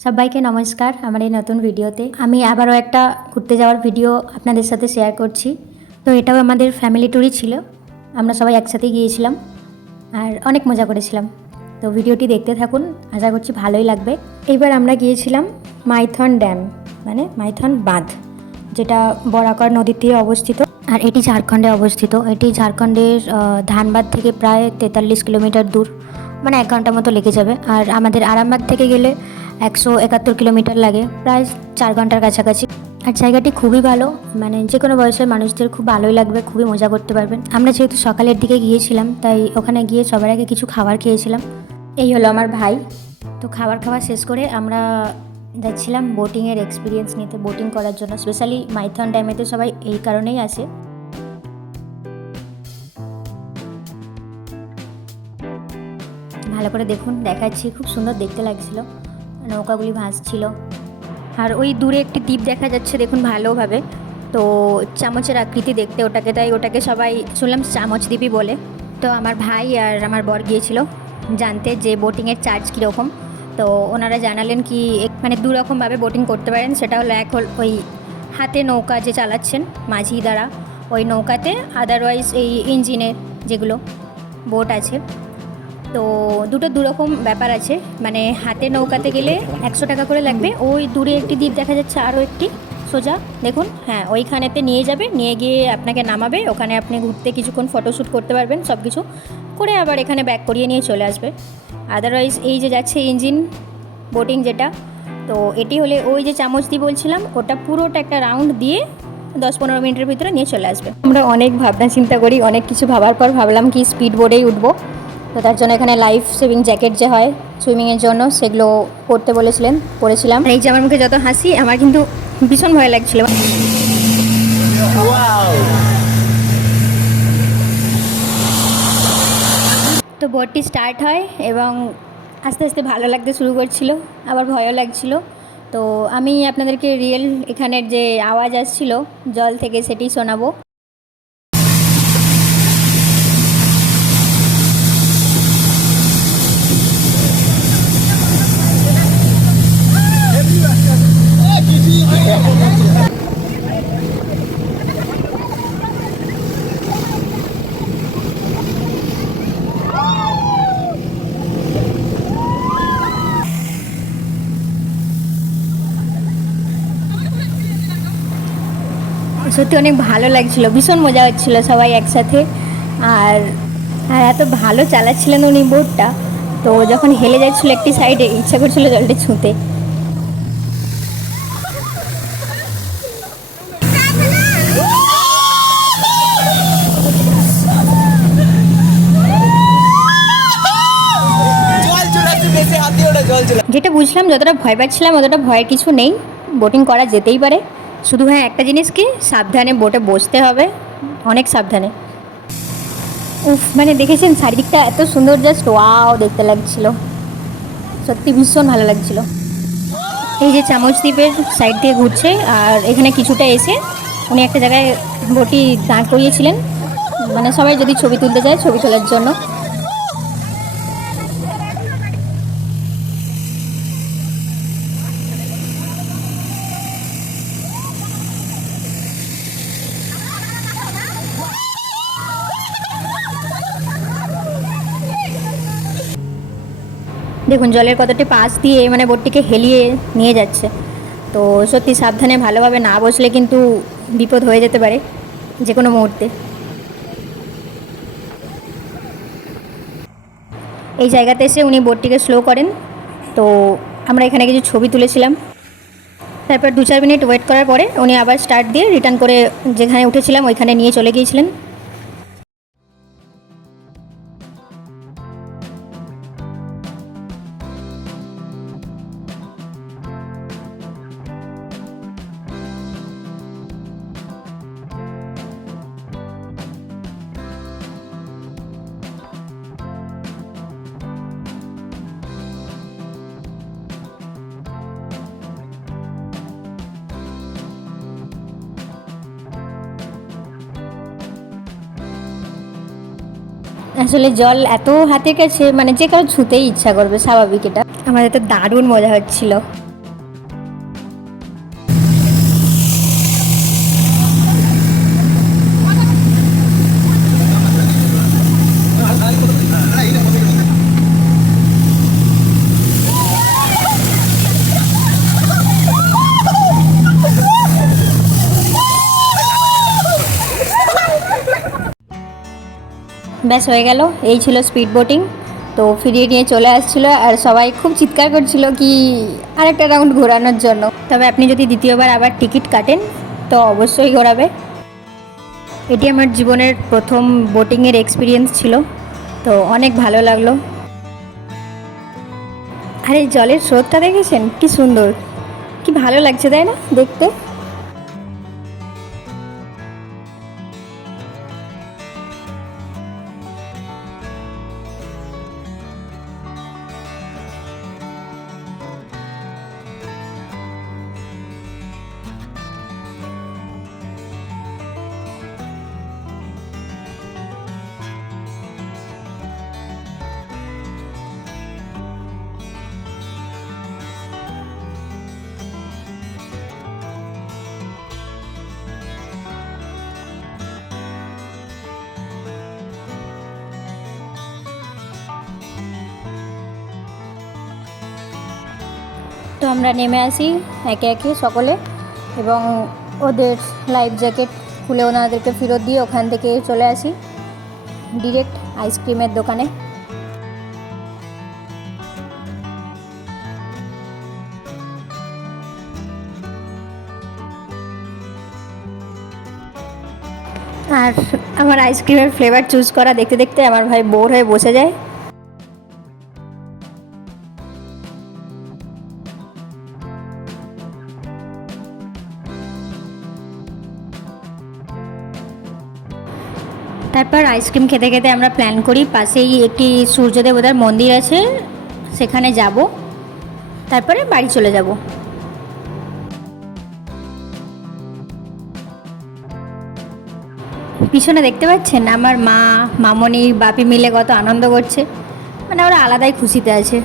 সবাইকে নমস্কার আমার এই নতুন ভিডিওতে। আমি আবারও একটা ঘুরতে যাওয়ার ভিডিও আপনাদের সাথে শেয়ার করছি। তো এটাও আমাদের ফ্যামিলি ট্যুরই ছিল। আমরা সবাই একসাথে গিয়েছিলাম আর অনেক মজা করেছিলাম। তো ভিডিওটি দেখতে থাকুন, আশা করছি ভালোই লাগবে। এইবার আমরা গিয়েছিলাম মাইথন ড্যাম মানে মাইথন বাঁধ, যেটা বরাকর নদীর তীরে অবস্থিত। আর এটি ঝাড়খণ্ডে অবস্থিত। এটি ঝাড়খণ্ডের ধানবাদ থেকে প্রায় তেতাল্লিশ কিলোমিটার দূর মানে এক ঘণ্টা মতো লেগে যাবে। আর আমাদের আরামবাগ থেকে গেলে একশো একাত্তর কিলোমিটার লাগে, প্রায় চার ঘণ্টার কাছাকাছি। আর জায়গাটি খুবই ভালো মানে যে কোনো বয়সের মানুষদের খুব ভালোই লাগবে, খুবই মজা করতে পারবেন। আমরা যেহেতু সকালের দিকে গিয়েছিলাম, তাই ওখানে গিয়ে সবার আগে কিছু খাবার খেয়েছিলাম। এই হলো আমার ভাই। তো খাবার খাওয়া শেষ করে আমরা যাচ্ছিলাম বোটিংয়ের এক্সপিরিয়েন্স নিতে, বোটিং করার জন্য। স্পেশালি মাইথন ড্যামেতে সবাই এই কারণেই আসে। ভালো করে দেখুন, দেখাচ্ছি, খুব সুন্দর দেখতে লাগছিল। নৌকাগুলি ভাসছিল। আর ওই দূরে একটি দ্বীপ দেখা যাচ্ছে, দেখুন ভালোভাবে। তো চামচের আকৃতি দেখতে ওটাকে, তাই ওটাকে সবাই, শুনলাম চামচ দ্বীপই বলে। তো আমার ভাই আর আমার বর গিয়েছিল জানতে যে বোটিংয়ের চার্জ কীরকম। তো ওনারা জানালেন কি মানে দু রকমভাবে বোটিং করতে পারেন। সেটা হলো এক হল, ওই হাতে নৌকা যে চালাচ্ছেন মাঝি দ্বারা, ওই নৌকাতে আদারওয়াইজ এই ইঞ্জিনের যেগুলো বোট আছে তো দুটো দুরকম ব্যাপার আছে। মানে হাতে নৌকাতে গেলে একশো টাকা করে লাগবে। ওই দূরে একটি দ্বীপ দেখা যাচ্ছে আরও একটি। সোজা, দেখুন। হ্যাঁ ওইখানেতে নিয়ে যাবে। নিয়ে গিয়ে আপনাকে নামাবে। ওখানে আপনি ঘুরতে কিছুক্ষণ ফটোশ্যুট করতে পারবেন সব কিছু করে আবার এখানে ব্যাক করিয়ে নিয়ে চলে আসবে। আদারওয়াইজ এই যে যাচ্ছে ইঞ্জিন বোটিং যেটা, তো এটি হলে ওই যে চামচ দিয়ে বলছিলাম, ওটা পুরোটা একটা রাউন্ড দিয়ে দশ পনেরো মিনিটের ভিতরে নিয়ে চলে আসবে। আমরা অনেক ভাবনা চিন্তা করি, অনেক কিছু ভাবার পর ভাবলাম কি স্পিড বোর্ডেই উঠবো। তো তার জন্য এখানে লাইফ সেভিং জ্যাকেট যে হয় সুইমিংয়ের জন্য, সেগুলো পরতে বলেছিলেন, পরেছিলাম। এই যে আমার মুখে যত হাসি, আমার কিন্তু ভীষণ ভয় লাগছিল। তো বোটটি স্টার্ট হয় এবং আস্তে আস্তে ভালো লাগতে শুরু করছিল, আবার ভয়ও লাগছিল। তো আমি আপনাদেরকে রিয়েল এখানের যে আওয়াজ আসছিল, জল থেকে সেটি শোনাবো। সত্যি অনেক ভালো লাগছিল ভীষণ মজা হচ্ছিল সবাই একসাথে। আর আর এত ভালো চালাচ্ছিলেন উনি বোটটা তো যখন হেলে যাচ্ছিল একটি সাইডে ইচ্ছা করছিল জলটা ছুঁতে। যেটা বুঝলাম যতটা ভয় পাচ্ছিলাম অতটা ভয়ের কিছু নেই। বোটিং করা যেতেই পারে। শুধু হ্যাঁ একটা জিনিস কি? সাবধানে বোটে বসতে হবে। অনেক সাবধানে। উফ মানে দেখেছেন? চারিদিকটা এত সুন্দর জাস্ট ওয়াও দেখতে লাগছিল। সত্যি ভীষণ ভালো লাগছিল। এই যে চামচ দ্বীপের সাইড দিয়ে ঘুরছে, আর এখানে কিছুটা এসে উনি একটা জায়গায় বটি দাঁড় করিয়েছিলেন। মানে সবাই যদি ছবি তুলতে যায়, ছবি তোলার জন্য। দেখুন, জলের কতটি পাশ দিয়ে মানে বোটটিকে হেলিয়ে নিয়ে যাচ্ছে। তো সত্যি সাবধানে, ভালোভাবে না বসলে কিন্তু বিপদ হয়ে যেতে পারে যে কোনো মুহূর্তে। এই জায়গাতে এসে উনি বোটটিকে স্লো করেন। তো আমরা এখানে কিছু ছবি তুলেছিলাম। তারপর দু চার মিনিট ওয়েট করার পরে উনি আবার স্টার্ট দিয়ে রিটার্ন করে যেখানে উঠেছিলাম, ওইখানে নিয়ে চলে গিয়েছিলেন। আসলে জল এত হাতের কাছে মানে যে কারও ছুতেই ইচ্ছা করবে, স্বাভাবিক এটা। আমাদের তো দারুণ মজা হচ্ছিল। ব্যাস হয়ে গেল। এই ছিল স্পিড বোটিং তো ফিরিয়ে নিয়ে চলে আসছিল আর সবাই খুব চিৎকার করছিল কি আরেকটা রাউন্ড ঘোরানোর জন্য। তবে আপনি যদি দ্বিতীয়বার আবার টিকিট কাটেন, তো অবশ্যই ঘোরাবে। এটি আমার জীবনের প্রথম বোটিংয়ের এক্সপিরিয়েন্স ছিল। তো অনেক ভালো লাগল। আর এই জলের স্রোতটা দেখেছেন? কি সুন্দর। কি ভালো লাগছে, তাই না? দেখতে। আমরা নেমে আসি একে একে সকলে এবং ওদের লাইফ জ্যাকেট খুলে ওনাদেরকে ফেরত দিয়ে ওখান থেকে চলে আসি ডিরেক্ট আইসক্রিমের দোকানে। আর আমার আইসক্রিমের ফ্লেভার চুজ করা দেখতে দেখতে আমার ভাই বোর হয়ে বসে যায়। তারপর আইসক্রিম খেতে খেতে আমরা প্ল্যান করি, পাশেই একটি সূর্য দেবতার মন্দির আছে, সেখানে যাব। তারপরে বাড়ি চলে যাব। পিছনে দেখতে পাচ্ছেন আমার মা, মামনি, বাপি মিলে কত আনন্দ করছে। মানে ওরা আলাদাই খুশিতে আছে।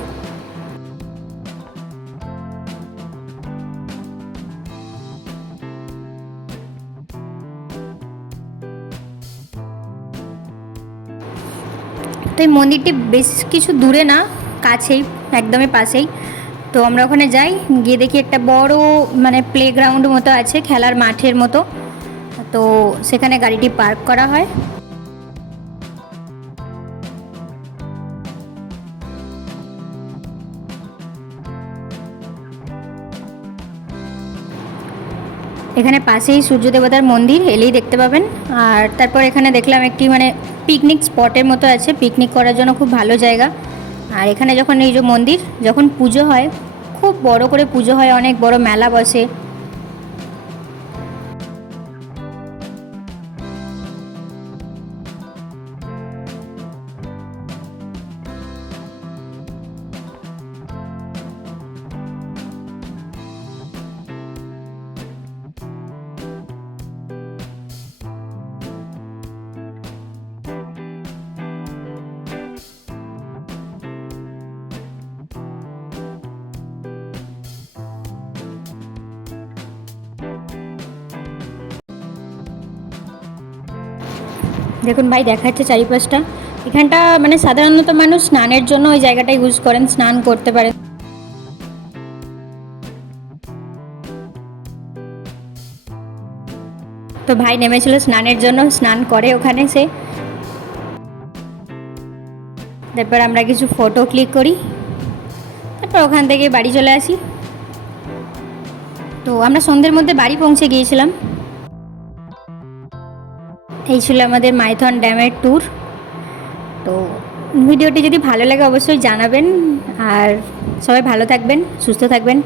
তো এই মন্দিরটি বেশ কিছু দূরে না, কাছেই, একদমই পাশেই। তো আমরা ওখানে যাই, গিয়ে দেখি একটা বড় মানে প্লেগ্রাউন্ড মতো আছে, খেলার মাঠের মতো। তো সেখানে গাড়িটি পার্ক করা হয়। এখানে পাশেই সূর্য দেবতার মন্দির, এলেই দেখতে পাবেন। আর তারপর এখানে দেখলাম একটি মানে পিকনিক স্পটের মতো আছে। পিকনিক করার জন্য খুব ভালো জায়গা। আর এখানে যখন এই যে মন্দির, যখন পুজো হয়, খুব বড় করে পুজো হয়, অনেক বড় মেলা বসে। দেখুন ভাই, দেখাচ্ছে চারিপাশটা। এখানটা মানে সাধারণত মানুষ স্নানের জন্য ওই জায়গাটা ইউজ করেন, স্নান করতে পারেন। তো ভাই নেমেছিল স্নানের জন্য, স্নান করে ওখানে সে। তারপর আমরা কিছু ফটো ক্লিক করি। তারপর ওখান থেকে বাড়ি চলে আসি। তো আমরা সন্ধ্যের মধ্যে বাড়ি পৌঁছে গিয়েছিলাম। এই ছিল আমাদের মাইথন ড্যামের ট্যুর তো ভিডিওটি যদি ভালো লাগে অবশ্যই জানাবেন। আর সবাই ভালো থাকবেন, সুস্থ থাকবেন।